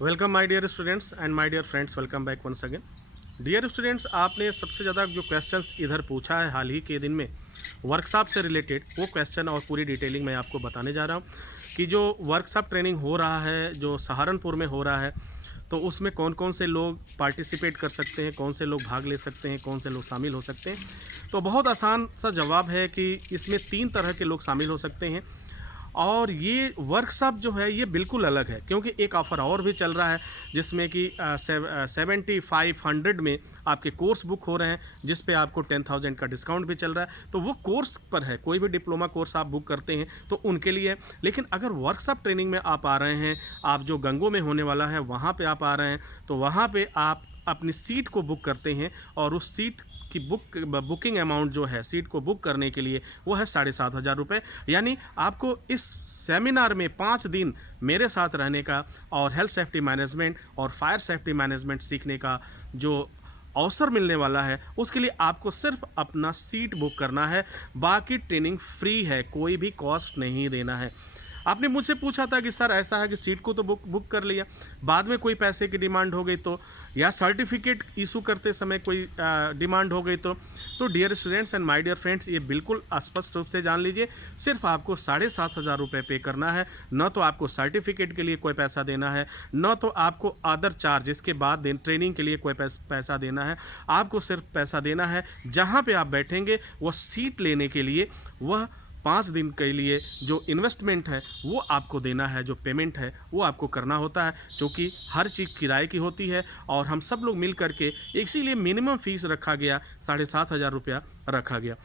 Welcome my dear students and my dear friends, welcome back once again. Dear students, आपने सबसे ज़्यादा जो questions इधर पूछा है हाल ही के दिन में वर्कशॉप से रिलेटेड, वो क्वेश्चन और पूरी डिटेलिंग मैं आपको बताने जा रहा हूँ कि जो वर्कशॉप ट्रेनिंग हो रहा है, जो सहारनपुर में हो रहा है, तो उसमें कौन कौन से लोग पार्टिसिपेट कर सकते हैं, कौन से लोग भाग ले सकते हैं, कौन से लोग शामिल हो सकते हैं। तो बहुत आसान सा जवाब है कि इसमें 3 तरह के लोग शामिल हो सकते हैं। और ये वर्कशॉप जो है ये बिल्कुल अलग है, क्योंकि एक ऑफ़र और भी चल रहा है जिसमें कि 7500 में आपके कोर्स बुक हो रहे हैं, जिस पे आपको 10,000 का डिस्काउंट भी चल रहा है। तो वो कोर्स पर है, कोई भी डिप्लोमा कोर्स आप बुक करते हैं तो उनके लिए है। लेकिन अगर वर्कशॉप ट्रेनिंग में आप आ रहे हैं, आप जो गंगो में होने वाला है वहाँ पे आप आ रहे हैं, तो वहाँ पे आप अपनी सीट को बुक करते हैं और उस सीट की बुकिंग अमाउंट जो है सीट को बुक करने के लिए वो है 7,500 रुपये। यानी आपको इस सेमिनार में 5 दिन मेरे साथ रहने का और हेल्थ सेफ्टी मैनेजमेंट और फायर सेफ्टी मैनेजमेंट सीखने का जो अवसर मिलने वाला है, उसके लिए आपको सिर्फ अपना सीट बुक करना है। बाकी ट्रेनिंग फ्री है, कोई भी कॉस्ट नहीं देना है। आपने मुझसे पूछा था कि सर ऐसा है कि सीट को तो बुक कर लिया, बाद में कोई पैसे की डिमांड हो गई तो, या सर्टिफिकेट इशू करते समय कोई डिमांड हो गई तो dear students and my dear friends, ये बिल्कुल स्पष्ट रूप से जान लीजिए, सिर्फ आपको 7,500 रुपये पे करना है। न तो आपको सर्टिफिकेट के लिए कोई पैसा देना है, न तो आपको अदर चार्ज इसके बाद ट्रेनिंग के लिए कोई पैसा देना है। आपको सिर्फ पैसा देना है जहाँ पे आप बैठेंगे, वह सीट लेने के लिए, वह 5 दिन के लिए जो इन्वेस्टमेंट है वो आपको देना है, जो पेमेंट है वो आपको करना होता है, क्योंकि हर चीज़ किराए की होती है। और हम सब लोग मिल करके इसीलिए मिनिमम फीस रखा गया, 7,500 रुपया रखा गया।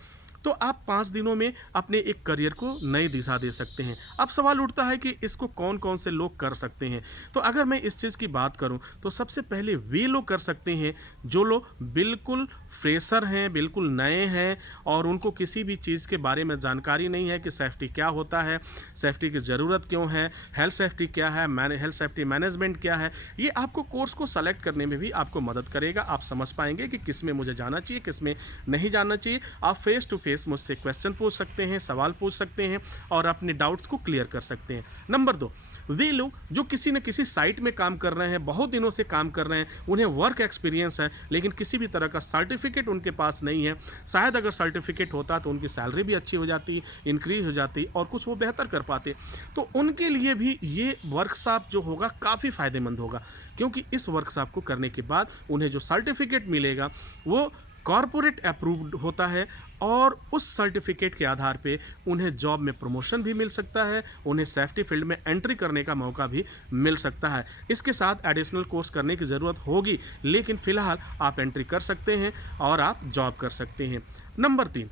तो आप 5 दिनों में अपने एक करियर को नई दिशा दे सकते हैं। अब सवाल उठता है कि इसको कौन कौन से लोग कर सकते हैं। तो अगर मैं इस चीज़ की बात करूं तो सबसे पहले वे लोग कर सकते हैं जो लोग बिल्कुल फ्रेशर हैं, बिल्कुल नए हैं और उनको किसी भी चीज़ के बारे में जानकारी नहीं है कि सेफ्टी क्या होता है, सेफ्टी की ज़रूरत क्यों है, हेल्थ सेफ्टी क्या है, हेल्थ सेफ्टी मैनेजमेंट क्या है। ये आपको कोर्स को सेलेक्ट करने में भी आपको मदद करेगा। आप समझ पाएंगे कि किस में मुझे जाना चाहिए, किस में नहीं जाना चाहिए। आप फेस टू फेस मुझसे क्वेश्चन पूछ सकते हैं, सवाल पूछ सकते हैं और अपने डाउट्स को क्लियर कर सकते हैं। नंबर 2, वे लोग जो किसी न किसी साइट में काम कर रहे हैं, बहुत दिनों से काम कर रहे हैं, उन्हें वर्क एक्सपीरियंस है, लेकिन किसी भी तरह का सर्टिफिकेट उनके पास नहीं है। शायद अगर सर्टिफिकेट होता तो उनकी सैलरी भी अच्छी हो जाती, इंक्रीज हो जाती और कुछ वो बेहतर कर पाते। तो उनके लिए भी ये वर्कशॉप जो होगा काफ़ी फ़ायदेमंद होगा, क्योंकि इस वर्कशॉप को करने के बाद उन्हें जो सर्टिफिकेट मिलेगा वो कॉरपोरेट अप्रूव्ड होता है और उस सर्टिफिकेट के आधार पे उन्हें जॉब में प्रमोशन भी मिल सकता है, उन्हें सेफ्टी फील्ड में एंट्री करने का मौका भी मिल सकता है। इसके साथ एडिशनल कोर्स करने की ज़रूरत होगी, लेकिन फ़िलहाल आप एंट्री कर सकते हैं और आप जॉब कर सकते हैं। नंबर 3,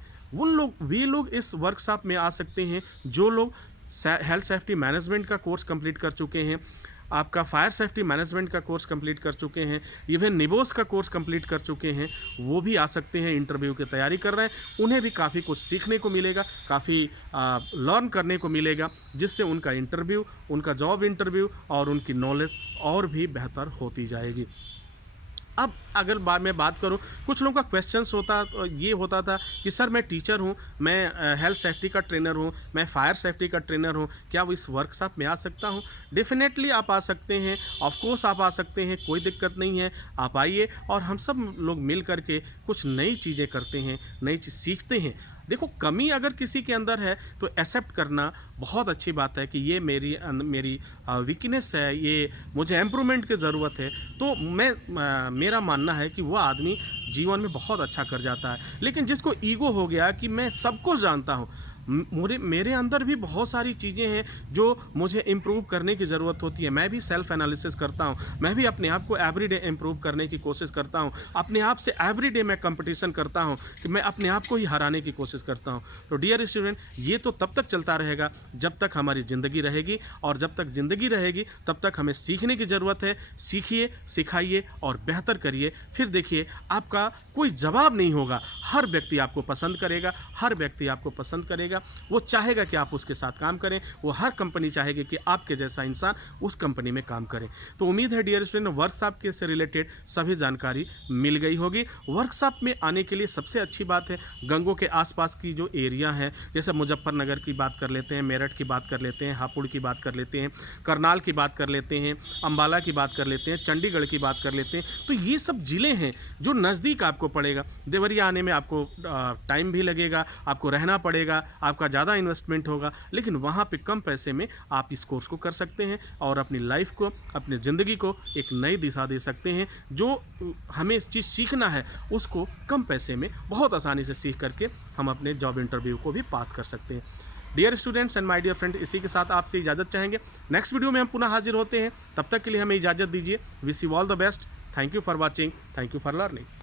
वे लोग इस वर्कशॉप में आ सकते हैं जो लोग हेल्थ सेफ्टी मैनेजमेंट का कोर्स कंप्लीट कर चुके हैं, आपका फायर सेफ्टी मैनेजमेंट का कोर्स कंप्लीट कर चुके हैं, इवन निबोस का कोर्स कंप्लीट कर चुके हैं। वो भी आ सकते हैं, इंटरव्यू की तैयारी कर रहे हैं। उन्हें भी काफ़ी कुछ सीखने को मिलेगा, काफ़ी लर्न करने को मिलेगा, जिससे उनका इंटरव्यू, उनका जॉब इंटरव्यू और उनकी नॉलेज और भी बेहतर होती जाएगी। अब अगर मैं बात करूं, कुछ लोगों का क्वेश्चंस ये होता था कि सर मैं टीचर हूं, मैं हेल्थ सेफ्टी का ट्रेनर हूं, मैं फायर सेफ्टी का ट्रेनर हूं, क्या वो इस वर्कशॉप में आ सकता हूं? डेफिनेटली आप आ सकते हैं, ऑफ कोर्स आप आ सकते हैं, कोई दिक्कत नहीं है। आप आइए और हम सब लोग मिल करके कुछ नई चीज़ें करते हैं, नई चीज़ सीखते हैं। देखो, कमी अगर किसी के अंदर है तो एक्सेप्ट करना बहुत अच्छी बात है कि ये मेरी वीकनेस है, ये मुझे इम्प्रूवमेंट की ज़रूरत है। तो मेरा मानना है कि वह आदमी जीवन में बहुत अच्छा कर जाता है। लेकिन जिसको ईगो हो गया कि मैं सबको जानता हूँ, मेरे अंदर भी बहुत सारी चीज़ें हैं जो मुझे इम्प्रूव करने की ज़रूरत होती है। मैं भी सेल्फ एनालिसिस करता हूँ, मैं भी अपने आप को एवरीडे इम्प्रूव करने की कोशिश करता हूँ, अपने आप से एवरीडे मैं कंपटीशन करता हूँ कि मैं अपने आप को ही हराने की कोशिश करता हूँ। तो डियर स्टूडेंट, ये तो तब तक चलता रहेगा जब तक हमारी ज़िंदगी रहेगी, और जब तक ज़िंदगी रहेगी तब तक हमें सीखने की ज़रूरत है। सीखिए, सिखाइए और बेहतर करिए, फिर देखिए आपका कोई जवाब नहीं होगा, हर व्यक्ति आपको पसंद करेगा, हर व्यक्ति आपको पसंद करेगा। करेगा, वो चाहेगा कि आप उसके साथ काम करें, वो हर कंपनी चाहेगी कि आपके जैसा इंसान उस कंपनी में काम करें। तो उम्मीद है डियर स्टूडेंट वर्कशॉप के से रिलेटेड सभी जानकारी मिल गई होगी। वर्कशॉप में आने के लिए सबसे अच्छी बात है गंगों के आसपास की जो एरिया है, जैसे मुजफ्फरनगर की बात कर लेते हैं, मेरठ की बात कर लेते हैं, हापुड़ की बात कर लेते हैं, करनाल की बात कर लेते हैं, अंबाला की बात कर लेते हैं, चंडीगढ़ की बात कर लेते हैं। तो ये सब ज़िले हैं जो नज़दीक आपको पड़ेगा। देवरिया आने में आपको टाइम भी लगेगा, आपको रहना पड़ेगा, आपका ज़्यादा इन्वेस्टमेंट होगा, लेकिन वहाँ पे कम पैसे में आप इस कोर्स को कर सकते हैं और अपनी लाइफ को, अपनी ज़िंदगी को एक नई दिशा दे सकते हैं। जो हमें चीज़ सीखना है उसको कम पैसे में बहुत आसानी से सीख करके हम अपने जॉब इंटरव्यू को भी पास कर सकते हैं। Dear students and my dear friend, इसी के साथ आपसे इजाज़त चाहेंगे। नेक्स्ट वीडियो में हम पुनः हाजिर होते हैं, तब तक के लिए हमें इजाज़त दीजिए। Wish you all the best. Thank you for watching, thank you for learning.